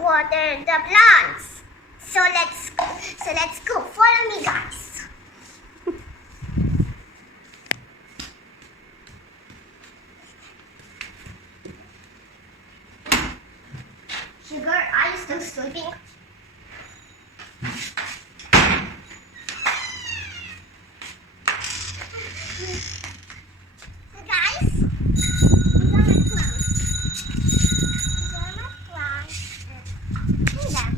water the plants. So let's go. Follow me, guys. Sugar, are you still sleeping? So guys, these are my plants. These are my plants. See them.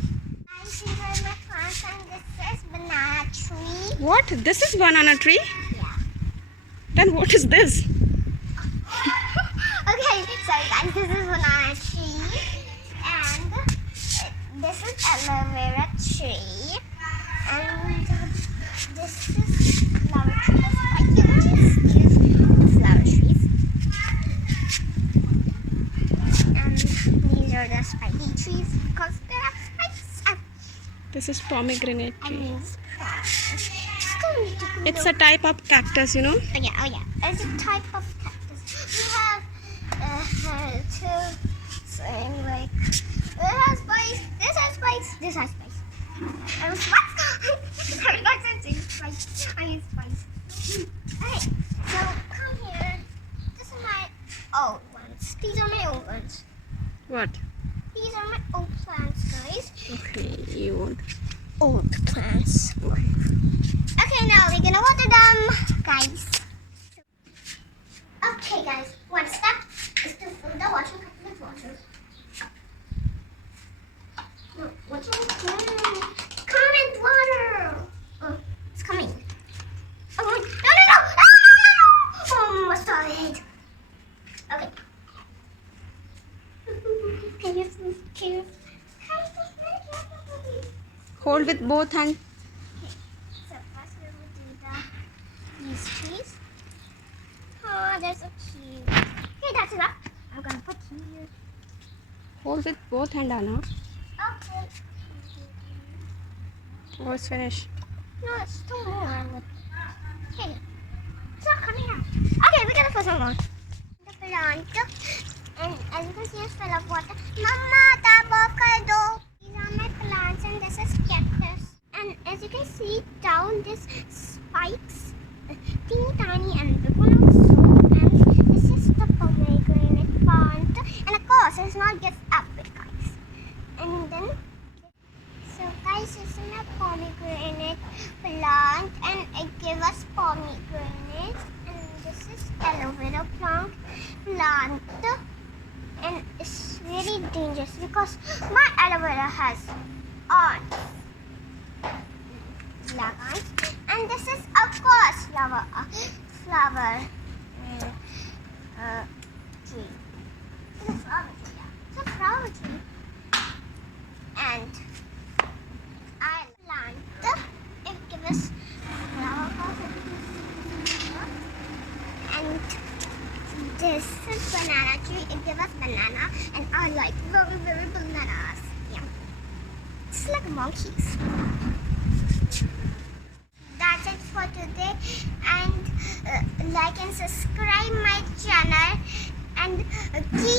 Guys, these are my plants and this is banana tree. What? This is banana tree? Yeah. Then what is this? Okay, sorry guys, this is banana tree and this is aloe vera tree and this is flower trees. I can use the flower trees and these are the spiky trees because they have spikes. This is pomegranate I tree. mean, It's a type of cactus, you know. Oh yeah. It's a type of cactus. We have two saying like it has spikes. This has spikes. This has spikes. And spikes. Sorry, not saying spikes. I mean spikes. Okay, so come here. This is my old ones. These are my old ones. What? These are my old plants, guys. Okay, you want. Old plants. Okay, now we're gonna water them, guys. Okay, guys. One step is to fill the watering cup with water. No, water. Come with water. Oh, it's coming. Oh, no! Oh, stop it. Okay. Can you? Hold with both hands. So first we will do these trees. Oh, they're so cute. Okay, that's enough. I'm gonna put here. Hold with both hands, Anna. Okay. Oh, it's finished. No, it's still more. Okay. It's not coming out. Okay, we're gonna put some more. The plant. And as you can see, it's full of water. Mama, avocado. These are my plants and this is cactus. And as you can see down this spikes, teeny tiny and big one also. And this is the pomegranate plant. And of course, it's not just up it, guys. And then, so guys, this is my pomegranate plant, and it gives us pomegranate. And this is aloe vera plant, and it's really dangerous because my aloe vera has ants. And this is of course flower tree. It's a flower tree, yeah. It's a flower tree. And I plant it gives us flower. And this is banana tree. It gives us banana, and I like very bananas. Yeah. It's like monkeys. That's it for today, and like and subscribe my channel and keep